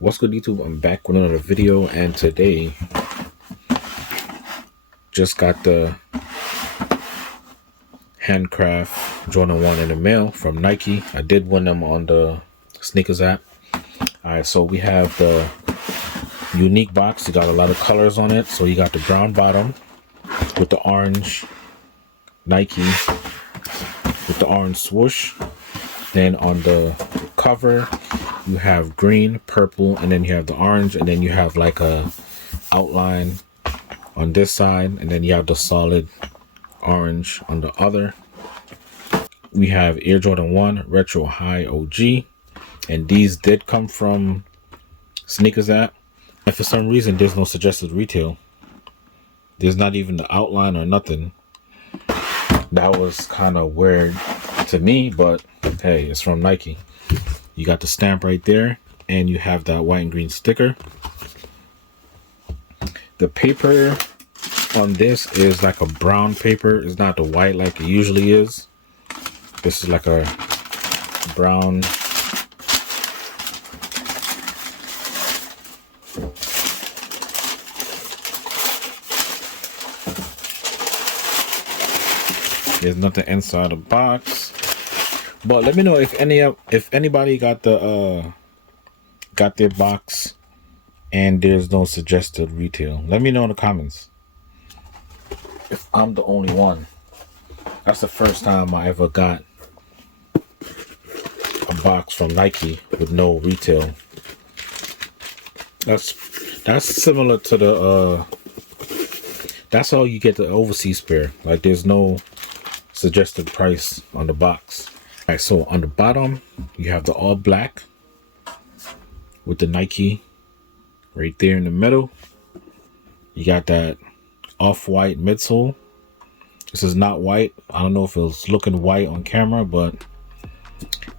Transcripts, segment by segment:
What's good, YouTube? I'm back with another video, and today just got the Handcraft Jordan 1 in the mail from Nike. I did win them on the sneakers app. Alright, so we have the unique box. You got a lot of colors on it. So you got the brown bottom with the orange Nike with the orange swoosh. Then on the cover you have green, purple, and then you have the orange, and then you have like a outline on this side, and then you have the solid orange on the other. We have Air Jordan 1 Retro High OG, and these did come from Sneakers app, and for some reason there's no suggested retail. There's not even the outline or nothing. That was kind of weird to me, but hey, it's from Nike. You got the stamp right there, and you have that white and green sticker. The paper on this is like a brown paper. It's not the white like it usually is. This is like a brown. There's nothing inside the box. But let me know if anybody got their box and there's no suggested retail. Let me know in the comments if I'm the only one. That's the first time I ever got a box from Nike with no retail. That's similar to the that's how you get the overseas pair. Like, there's no suggested price on the box. Alright, so on the bottom you have the all black with the Nike right there in the middle. You got that off-white midsole. This is not white. I don't know if it's looking white on camera, but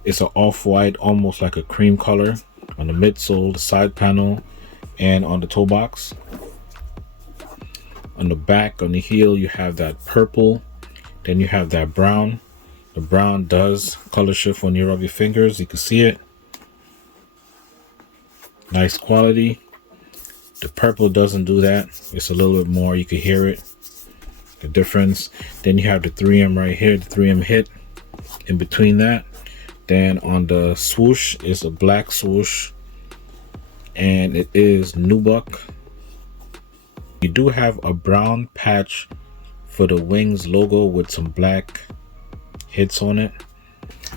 it's an off-white, almost like a cream color on the midsole, the side panel, and on the toe box. On the back, on the heel, you have that purple. Then you have that brown. The brown does color shift when you rub your fingers. You can see it. Nice quality. The purple doesn't do that. It's a little bit more. You can hear it, the difference. Then you have the 3M right here, the 3M hit in between that. Then on the swoosh is a black swoosh, and it is nubuck. You do have a brown patch for the wings logo with some black hits on it.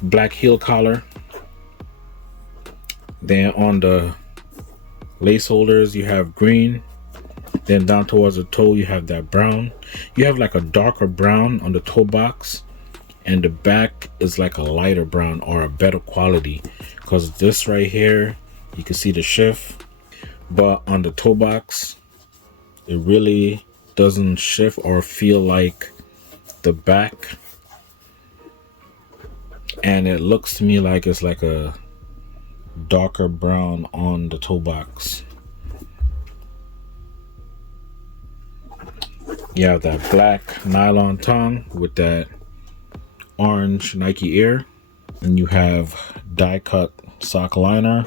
Black heel collar. Then on the lace holders you have green. Then down towards the toe you have that brown. You have like a darker brown on the toe box, and the back is like a lighter brown or a better quality, because this right here you can see the shift, but on the toe box it really doesn't shift or feel like the back, and it looks to me like it's like a darker brown on the toe box. You have that black nylon tongue with that orange Nike Air, and you have die cut sock liner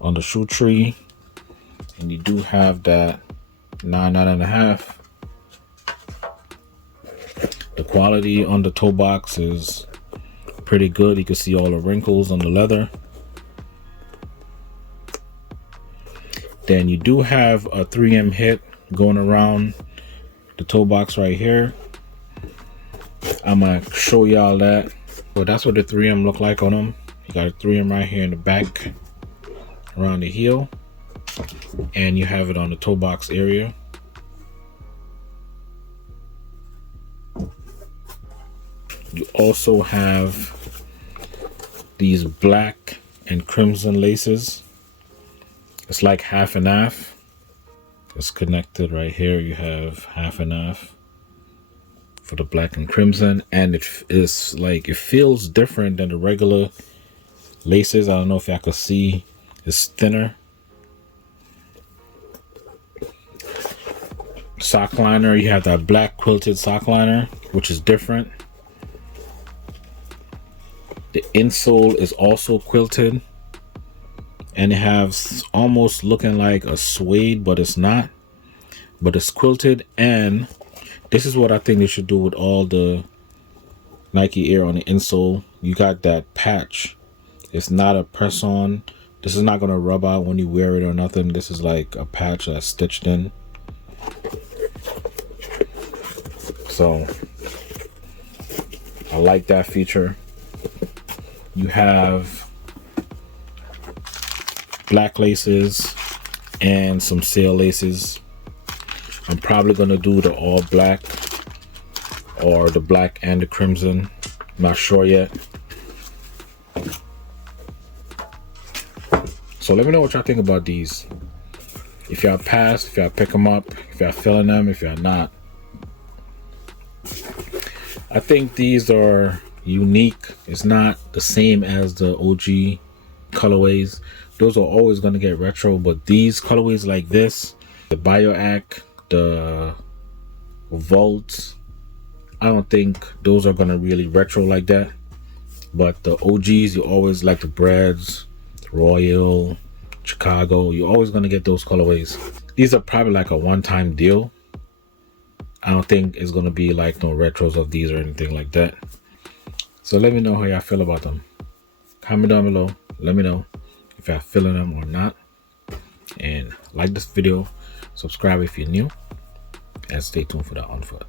on the shoe tree, and you do have that 9.5. The quality on the toe box is pretty good. You can see all the wrinkles on the leather. Then you do have a 3M hit going around the toe box right here. I'm gonna show y'all that. But that's what the 3M look like on them. You got a 3M right here in the back around the heel, and you have it on the toe box area. You also have these black and crimson laces. It's like half and half. It's connected right here. You have half and half for the black and crimson, and it is like, it feels different than the regular laces. I don't know if y'all could see. It's thinner. Sock liner, you have that black quilted sock liner, which is different. The insole is also quilted and it has almost looking like a suede, but it's not. But it's quilted, and this is what I think they should do with all the Nike Air on the insole. You got that patch. It's not a press on. This is not gonna rub out when you wear it or nothing. This is like a patch that's stitched in. So I like that feature. You have black laces and some sail laces. I'm probably gonna do the all black or the black and the crimson. Not sure yet. So let me know what y'all think about these. If y'all pass, if y'all pick them up, if y'all feeling them, if y'all not. I think these are unique. It's not the same as the OG colorways. Those are always going to get retro, but these colorways like this, the Bioac, the Volt, I don't think those are going to really retro like that. But the OGs, you always like the Breads, Royal, Chicago. You're always going to get those colorways. These are probably like a one-time deal. I don't think it's going to be like no retros of these or anything like that. So let me know how y'all feel about them. Comment down below. Let me know if y'all feeling them or not. And like this video, subscribe if you're new, and stay tuned for the on foot.